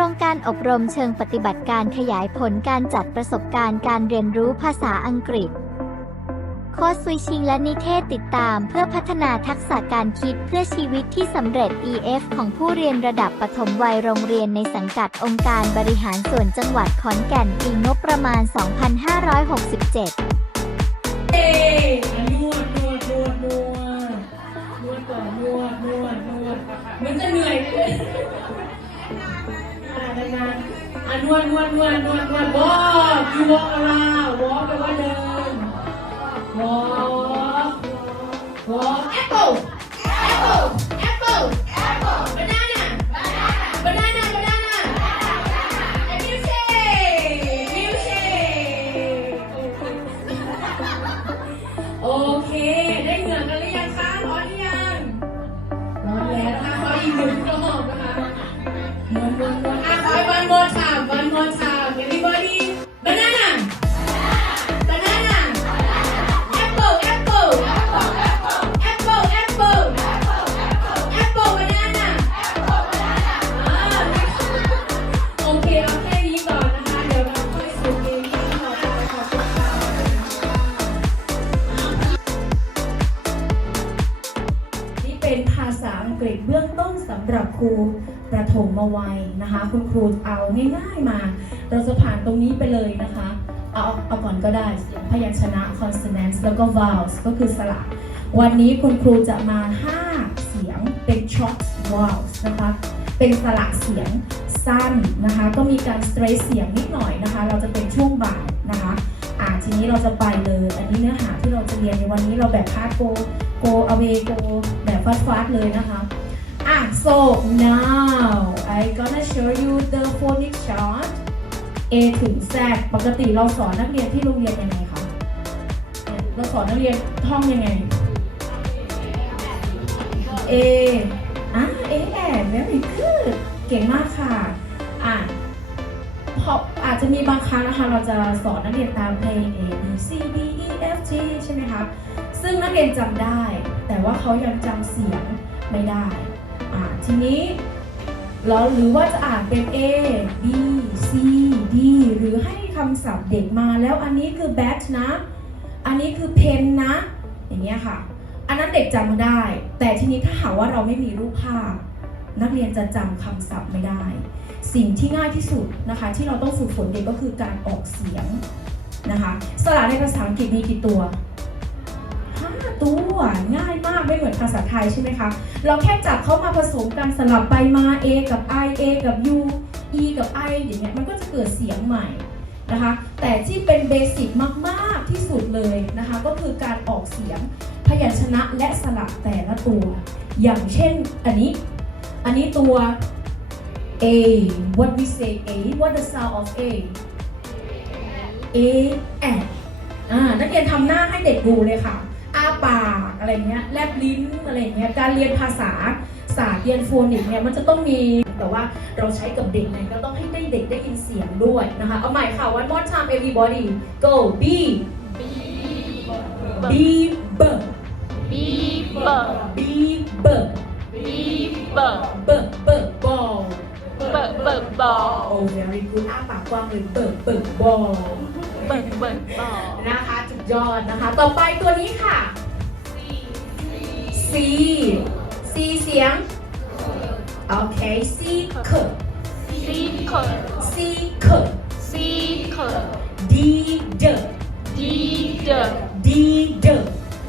ครงการอบรมเชิงปฏิบัติการขยายผลการจัดประสบการณ์การเรียนรู้ภาษาอังกฤษ โค้ดสวิชิงและนิเทศติดตามเพื่อพัฒนาทักษะการคิดเพื่อชีวิตที่สำเร็จ EF ของผู้เรียนระดับปฐมวัยโรงเรียนในสังกัดองค์การบริหารส่วนจังหวัดขอนแก่นปีงบประมาณ 2567 นวดนวดนวดนวดนวดวอล์กยูวอล์กอะไรวอล์กแปลว่าเดินวอล์ก คะคุณครูเอาง่ายๆมา เราจะผ่านตรงนี้ไปเลยนะคะ เอาเอาก่อนก็ได้เสียงพยัญชนะ consonants แล้วก็ vowels ก็คือสระวันนี้คุณครูจะมา 5 เสียงเป็น short vowels นะคะ เป็นสระเสียงสั้นนะคะ ก็มีการ stress เสียงนิดหน่อยนะคะ เราจะเป็นช่วงบ่ายนะคะอ่าทีนี้เราจะไปเลย อันนี้เนื้อหาที่เราจะเรียนในวันนี้เราแบบพาร์ทโก go away go แบบฟาดฟาดเลยนะคะ so now I gonna show you the phonic chart A ถึง Z ปกติเราสอนนักเรียนที่โรงเรียนยังไงคะเราสอนนักเรียนท่องยังไง A อะ A แอบ very good เก่งมากค่ะ อะพออาจจะมีบางครั้งนะคะเราจะสอนนักเรียนตามเพลง A B C D E F G ใช่ไหมคะ ซึ่งนักเรียนจำได้ แต่ว่าเขายังจำเสียงไม่ได้ อ่าทีนี้แล้วหรือว่าจะอ่านเป็น A B C D หรือให้คำศัพท์เด็กมาแล้วอันนี้คือ bat นะ อันนี้คือ pen นะ อย่างเงี้ยค่ะ อันนั้นเด็กจำได้ แต่ทีนี้ถ้าหากว่าเราไม่มีรูปภาพ นักเรียนจะจำคำศัพท์ไม่ได้ สิ่งที่ง่ายที่สุดนะคะ ที่เราต้องฝึกฝนเด็กก็คือการออกเสียงนะคะ สระในภาษาอังกฤษมีกี่ตัว ตัวง่ายมากไม่เหมือนภาษาไทยใช่ไหมคะ เราแค่จับเข้ามาผสมกันสลับไปมา A กับ I A กับ U E กับ I อย่างเงี้ยมันก็จะเกิดเสียงใหม่นะคะ แต่ที่เป็นเบสิกมากๆที่สุดเลยนะคะ ก็คือการออกเสียงพยัญชนะและสระแต่ละตัว อย่างเช่นอันนี้ อันนี้ตัว A what we say A what the sound of A A A อ่านักเรียนทำหน้าให้เด็กดูเลยค่ะาปากอะไรเงี้ยแลบลิ้นอะไรเงี้ยการเรียนภาษาศาสตร์เรียนโฟนิกเนี่ยมันจะต้องมีแต่ว่าเราใช้กับเด็กเนี่ยก็ต้องให้ได้เด็กได้ยินเสียงด้วยนะคะเอาใหม่ค่ะ one more time everybody go B B B Beaver, B B beaver, B B ball bird, bird ball, โอ้ very good อ้าปากกว้างเลย B B ball bird, bird ball. นะคะ ยอดนะคะ ต่อไปตัวนี้ค่ะ C C เสียง โอเค C เค Seeker, C เค seeker, D D deeder, D D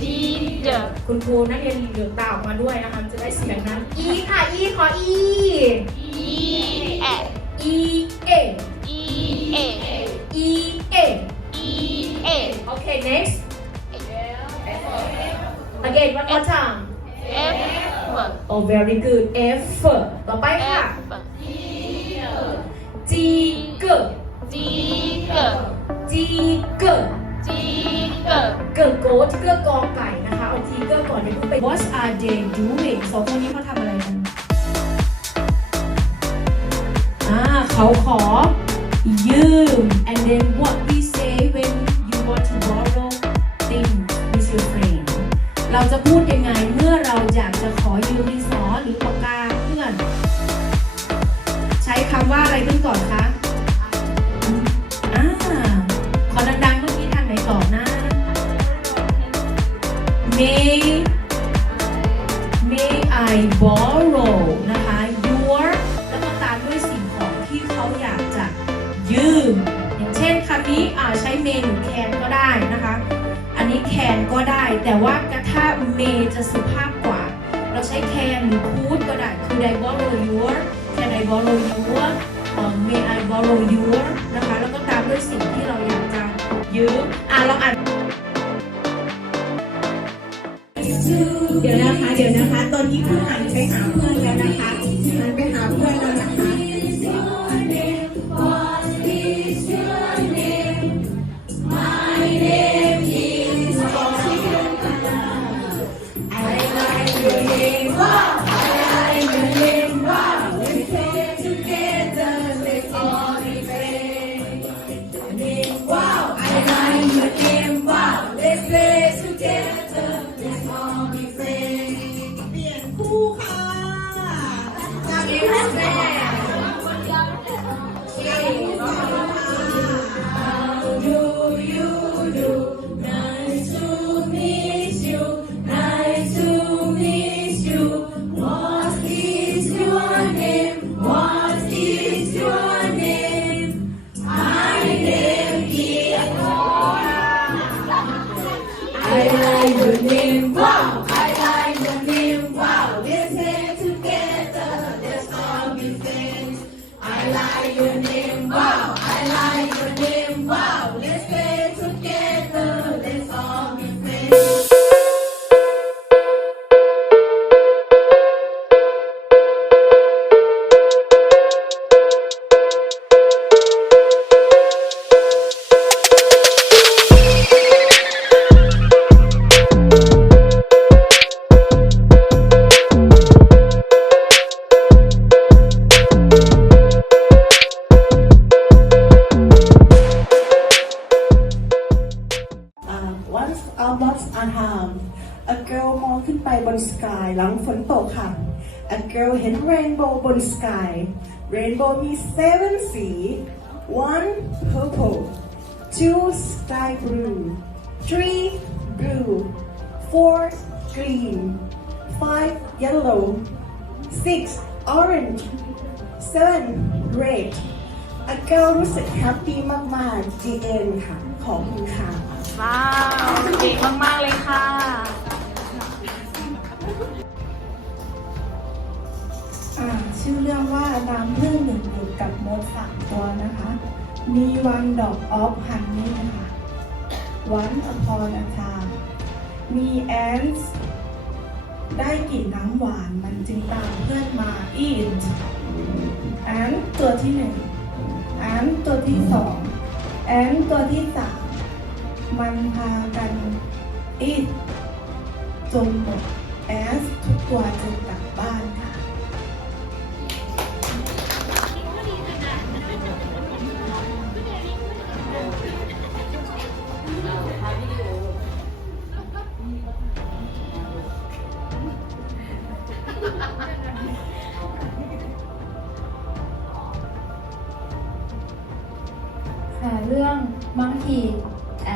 deeder, คุณครูนักเรียนเหลือกตาออกมาด้วยนะคะมันจะได้เสียงนั้น E ค่ะ E ขอ E e a E A e โอเค next again one more time f oh very good F ต่อไปค่ะ f G เก deeger, จีเก deeger, เกิดโกทเกอร์กอไก่นะคะ เอาทีเกอร์ก่อนเดี๋ยวเพิ่งไป What are they doing สองคนนี้เขาทำอะไรกัน อ่า เขาขอยืม and then what เราจะพูดยังไงเมื่อเราอยากจะขอยืมดินสอหรือปากกาเพื่อน ใช้คำว่าอะไรขึ้นก่อนคะอ่าขอดังๆเมื่ทางไหนก่อนนะ May May I borrow นะคะ your แล้วก็ตามด้วยสิ่งของที่เขาอยากจะยืม อย่างเช่นคำนี้ใช้ may หรือ can ก็ได้นะคะ นี่แคนก็ได้ แต่ว่ากระทะเมจะสุภาพกว่า เราใช้ can หรือ could ก็ได้ could I borrow your can I borrow your เอ่อ may I borrow your นะคะ แล้วก็ตามด้วยสิ่งที่เราอยากจะยืมอะเราอ่านเดี๋ยวนะคะ เดี๋ยวนะคะ ตอนนี้คุณหันไปหาเพื่อนแล้วนะคะหันไปหาเพื่อนแล้ว rainbow มี seven สี one purple two sky blue three blue four green five yellow six orange seven red a girl รู้สึกแฮปปี้มากๆ GN ค่ะ ขอบคุณค่ะ ว้าวเก่งมาก ๆ เลยค่ะ อ่า ชื่อเรื่องว่าน้ำพึ่งหนึ่งหยุดกับมดสามตัวนะคะ มีวันดอกออฟฮันนี่ค่ะวันอพอนาทามมีแอนส์ได้กลิ่นน้ำหวานมันจึงตามเพื่อนมา eat แอนตัวที่หนึ่งแอนตัวที่สองแอนตัวที่สามมันพากัน eat จนหมดแอนทุกตัวจึงกลับบ้าน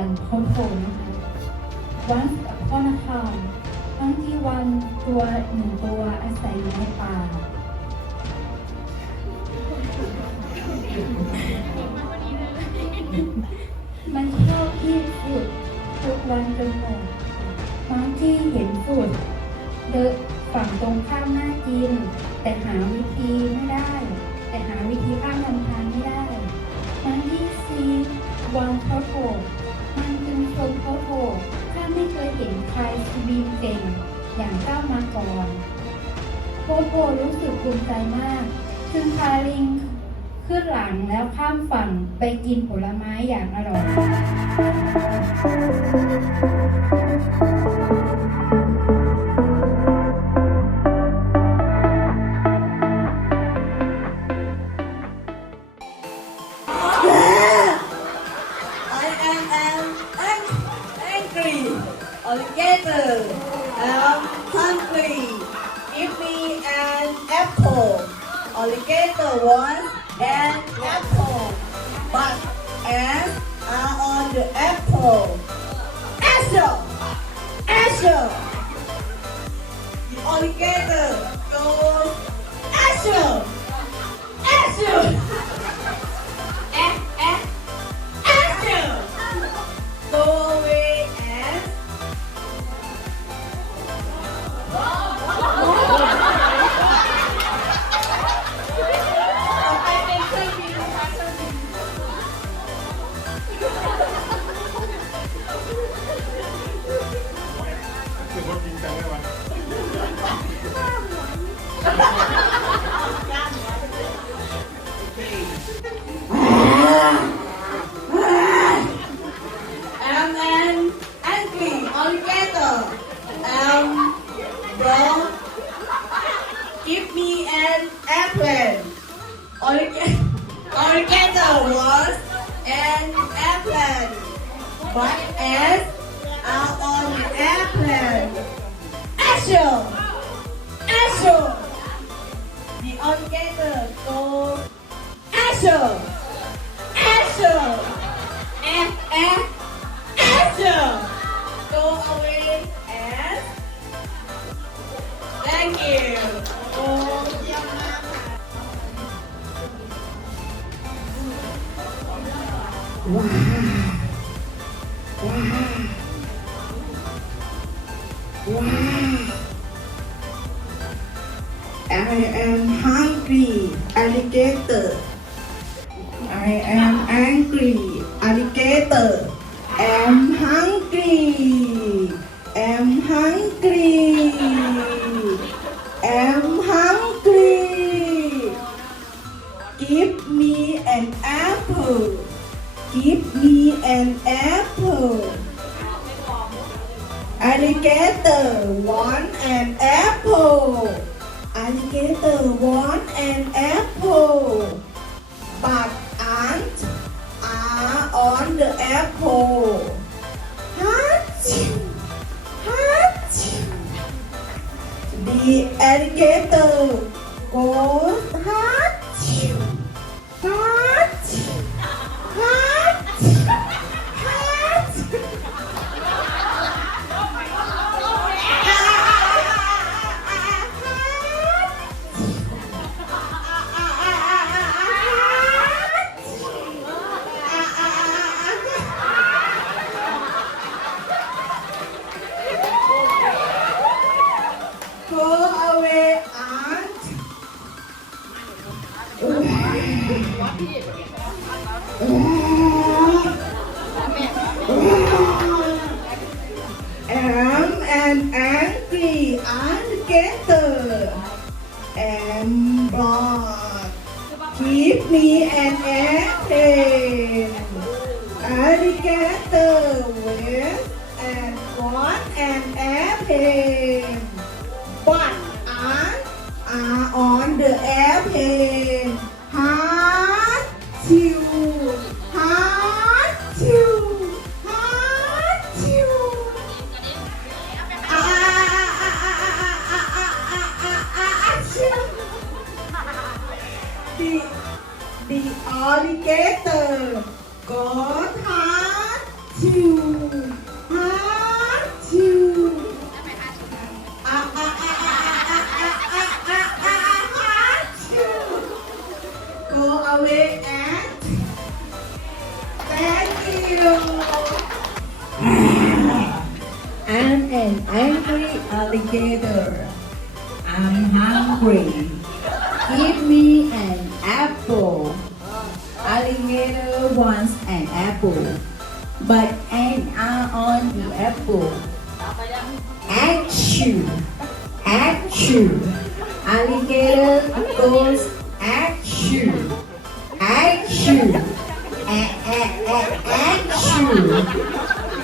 and Popo นะคะ Once upon a time ทั้งที่วันตัวหนึ่งตัวอาศัยอยู่ในป่า มันชอบที่สุดทุกวันจนหมดมังที่เห็นสุดเดิฝั่งตรงข้ามน่ากิน แต่หาวิธีไม่ได้ แต่หาวิธีข้ามลำธารไม่ได้มันที่ซีวางเขาโถมัน ชมเขาโถถ้าไม่เคยเห็นใครบินเก่งอย่างเจ้ามาก่อนโคโครู้สึกภูมิใจมาก จึงพาลิงขึ้นหลังแล้วข้ามฝั่งไปกินผลไม้อย่างอร่อย I'm hungry. Give me an apple. Alligator wants an apple. The alligator go Asher! Asher! f f, Asher! Go away and... Thank you! Oh, I am hungry alligator. I am angry alligator The alligator goes achoo! Am and angry and gather and block. Give me an airplane. Arigato. I'm hungry. Give me an apple. Alligator wants an apple, but ants are on the apple. Achoo! Achoo! Alligator goes achoo! Achoo! A- a- a- Achoo!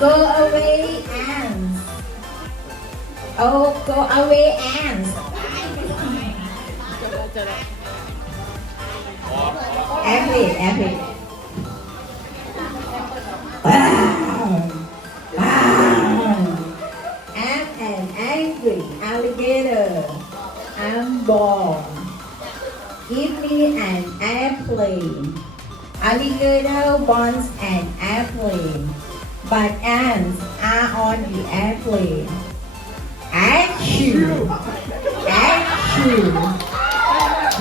Go away, ants! Oh, go away, ants! Apple, apple. Wow. Wow. I'm an angry alligator. I'm born. Give me an airplane. Alligator wants an airplane, but ants are on the airplane. Achoo! Achoo!